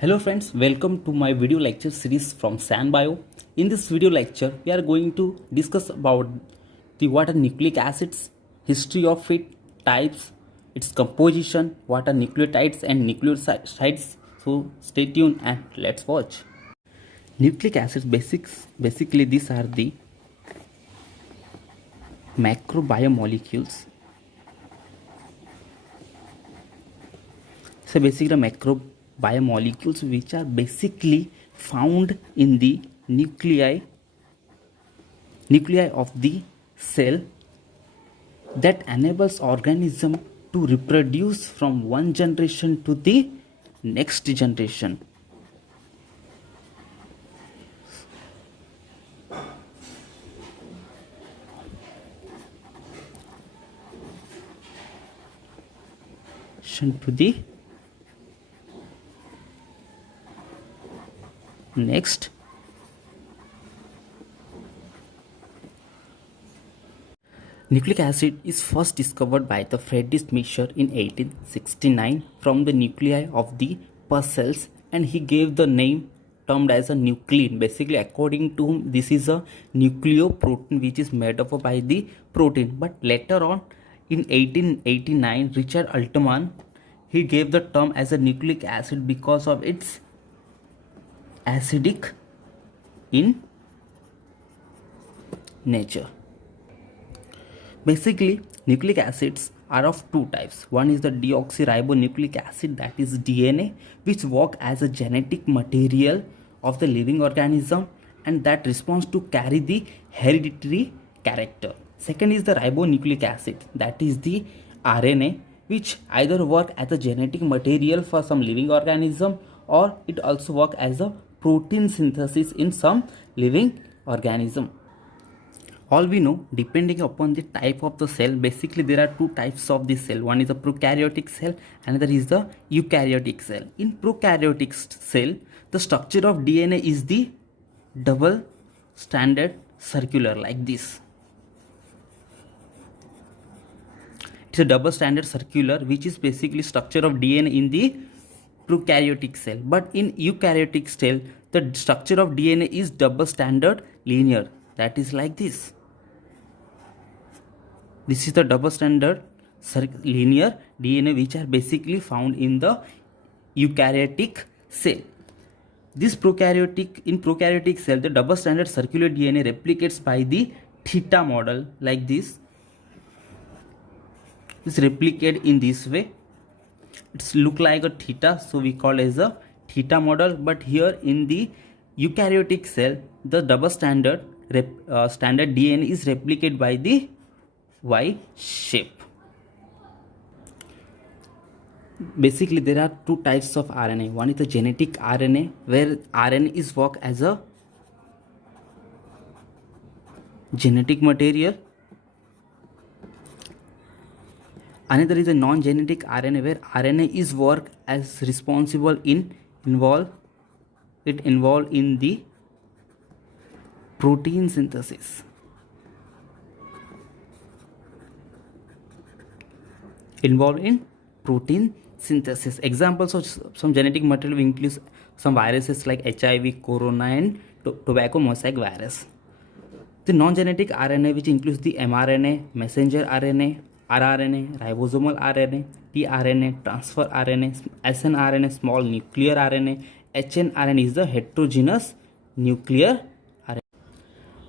Hello friends, welcome to my video lecture series from SanBio. In this video lecture, we are going to discuss about the what are nucleic acids, history of it, types, its composition, what are nucleotides and nucleosides. So stay tuned and let's watch. Nucleic acids basically these are the macrobiomolecules. So basically the macrobiomolecules which are basically found in the nuclei of the cell that enables organism to reproduce from one generation to the next generation. To the next nucleic acid is first discovered by the Friedrich Miescher in 1869 from the nuclei of the pus cells, and he gave the name termed as a nuclein. Basically, according to him, this is a nucleoprotein which is made up by the protein. But later on, in 1889, Richard Altman he gave the term as a nucleic acid because of its acidic in nature. Basically, nucleic acids are of two types. One is the deoxyribonucleic acid, that is DNA, which work as a genetic material of the living organism and that responds to carry the hereditary character. Second is the ribonucleic acid, that is the RNA, which either work as a genetic material for some living organism or it also work as a protein synthesis in some living organism. All we know, depending upon the type of the cell, basically there are two types of the cell. One is a prokaryotic cell, another is the eukaryotic cell. In prokaryotic cell, the structure of DNA is the double stranded circular like this. It's a double stranded circular which is basically structure of DNA in the prokaryotic cell. But in eukaryotic cell, the structure of DNA is double stranded linear. That is like this. This is the double stranded linear DNA which are basically found in the eukaryotic cell. In prokaryotic cell, the double stranded circular DNA replicates by the theta model like this. It's replicated in this way. It's look like a theta, so we call as a theta model. But here in the eukaryotic cell, the double standard DNA is replicated by the Y shape. Basically, there are two types of RNA. One is the genetic RNA, where RNA is work as a genetic material. Another is a non-genetic RNA, where RNA is work as responsible involved in the protein synthesis. Involved in protein synthesis. Examples of some genetic material include some viruses like HIV, corona, and tobacco mosaic virus. The non-genetic RNA, which includes the mRNA, messenger RNA, rRNA, ribosomal RNA, tRNA, transfer RNA, snRNA, small nuclear RNA, hnRNA is the heterogeneous nuclear RNA.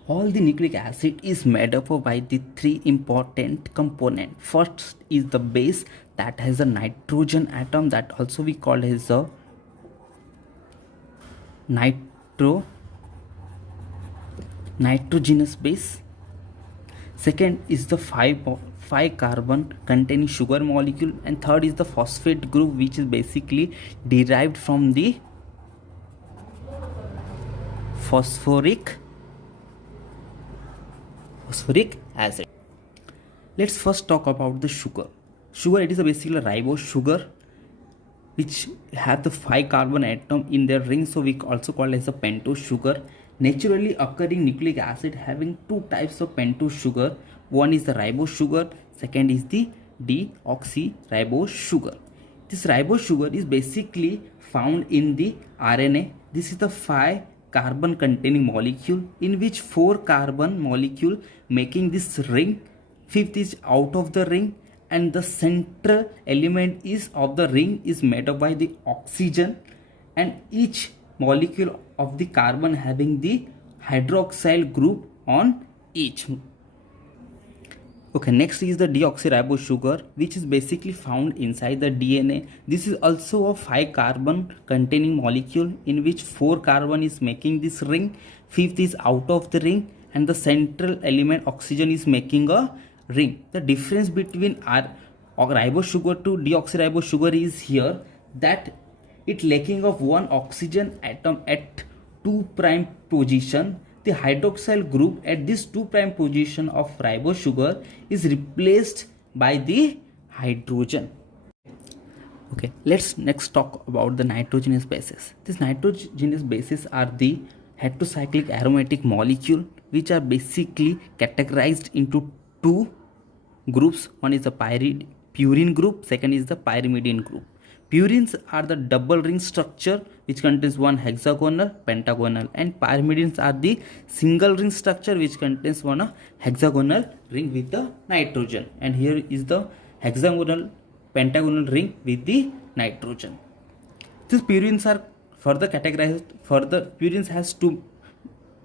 All the nucleic acid is made up by the three important components. First is the base that has a nitrogen atom, that also we call as a nitrogenous base. Second is the 5 carbon containing sugar molecule, and third is the phosphate group, which is basically derived from the phosphoric acid. Let's first talk about the sugar. It is basically a ribose sugar which have the 5 carbon atom in their ring, so we also call it as a pentose sugar. Naturally occurring nucleic acid having two types of pentose sugar. One is the ribose sugar, second is the deoxyribose sugar. This ribose sugar is basically found in the RNA. This is the 5 carbon containing molecule, in which 4 carbon molecule making this ring, fifth is out of the ring, and the central element is of the ring is made up by the oxygen, and each molecule of the carbon having the hydroxyl group on each. Okay, next is the deoxyribose sugar, which is basically found inside the DNA. This is also a 5 carbon containing molecule, in which 4 carbon is making this ring, fifth is out of the ring, and the central element oxygen is making a ring. The difference between our ribose sugar to deoxyribose sugar is here that it lacking of one oxygen atom at 2' position. The hydroxyl group at this 2' position of ribose sugar is replaced by the hydrogen. Okay, let's next talk about the nitrogenous bases. These nitrogenous bases are the heterocyclic aromatic molecule, which are basically categorized into 2 groups. One is the purine group, second is the pyrimidine group. Purines are the double ring structure which contains one hexagonal, pentagonal, and pyrimidines are the single ring structure which contains one hexagonal ring with the nitrogen. And here is the hexagonal, pentagonal ring with the nitrogen. These purines are further categorized. Further, purines has 2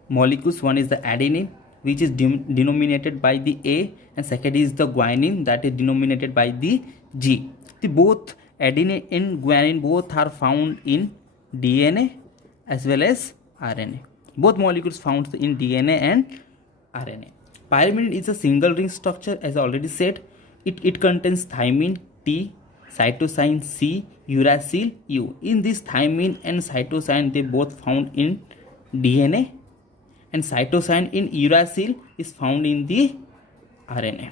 molecules. One is the adenine, which is denominated by the A, and second is the guanine, that is denominated by the G. The both adenine and guanine both are found in DNA as well as RNA. Both molecules found in DNA and RNA. Pyrimidine is a single ring structure, as I already said. It contains thymine T, cytosine C, uracil U. In this thymine and cytosine, they both found in DNA, and cytosine in uracil is found in the RNA.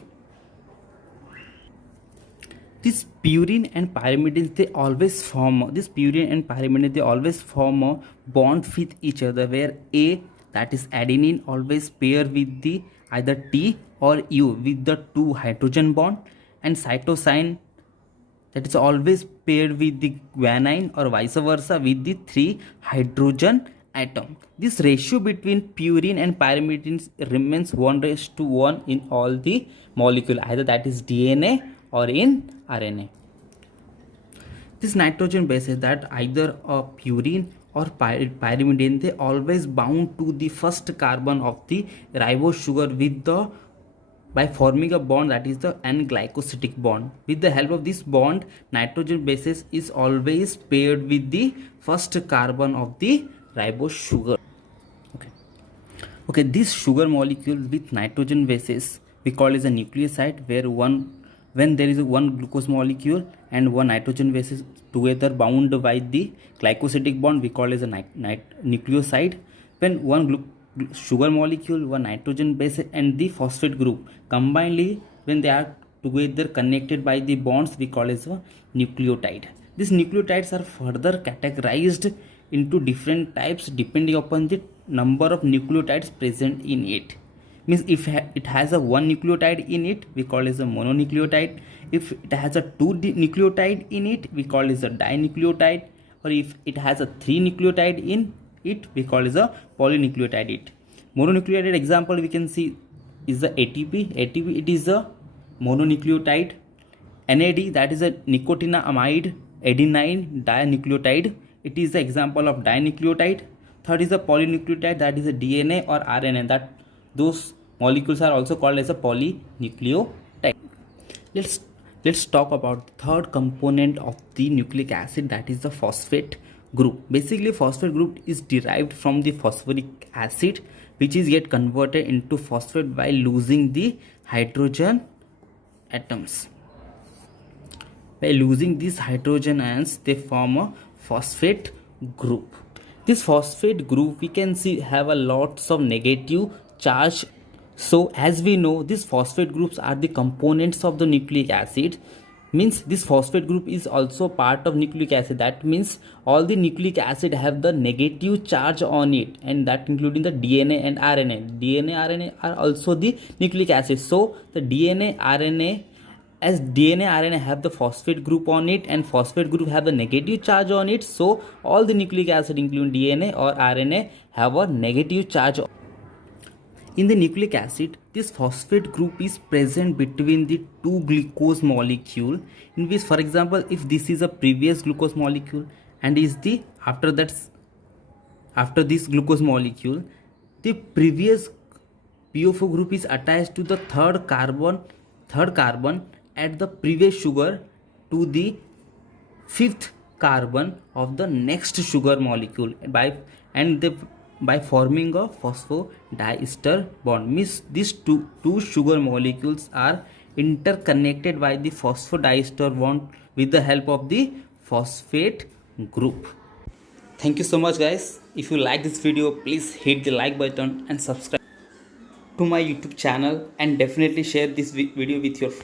This purine and pyrimidine they always form a bond with each other, where A, that is adenine, always pair with the either T or U with the 2 hydrogen bond, and cytosine, that is always paired with the guanine or vice versa with the 3 hydrogen atom. This ratio between purine and pyrimidine remains 1:1 in all the molecule, either that is DNA or in RNA. This nitrogen bases, that either a purine or pyrimidine, they always bound to the first carbon of the ribose sugar with the by forming a bond, that is the N-glycosidic bond. With the help of this bond, nitrogen bases is always paired with the first carbon of the ribose sugar. Okay, this sugar molecule with nitrogen bases we call as a nucleoside, where when there is one glucose molecule and one nitrogen bases together bound by the glycosidic bond, we call as a nucleoside. When one sugar molecule, one nitrogen base and the phosphate group combinedly, when they are together connected by the bonds, we call as a nucleotide. These nucleotides are further categorized into different types depending upon the number of nucleotides present in it. Means if it has a 1 nucleotide in it, we call as a mononucleotide. If it has a 2 nucleotide in it, we call as a dinucleotide. Or if it has a 3 nucleotide in it, we call as a polynucleotide it. Mononucleotide example we can see is the ATP. ATP, it is a mononucleotide. NAD, that is a nicotinamide adenine dinucleotide. It is the example of dinucleotide. Third is a polynucleotide, that is a DNA or RNA, that those molecules are also called as a polynucleotide. Let's talk about the third component of the nucleic acid, that is the phosphate group. Basically, phosphate group is derived from the phosphoric acid, which is get converted into phosphate by losing the hydrogen atoms. By losing these hydrogen ions, they form a phosphate group. This phosphate group we can see have a lots of negative charge. So as we know, these phosphate groups are the components of the nucleic acid. Means this phosphate group is also part of nucleic acid. That means all the nucleic acid have the negative charge on it, and that including the DNA and RNA. DNA, RNA are also the nucleic acid. So the DNA, RNA as DNA RNA have the phosphate group on it and phosphate group have the negative charge on it, so all the nucleic acid including DNA or RNA have a negative charge. In the nucleic acid, this phosphate group is present between the two glucose molecule, in which, for example, if this is a previous glucose molecule and is the after this glucose molecule, the previous PO4 group is attached to the third carbon at the previous sugar to the fifth carbon of the next sugar molecule by forming a phosphodiester bond. Means these two sugar molecules are interconnected by the phosphodiester bond with the help of the phosphate group. Thank you so much guys. If you like this video, please hit the like button and subscribe to my YouTube channel, and definitely share this video with your friends.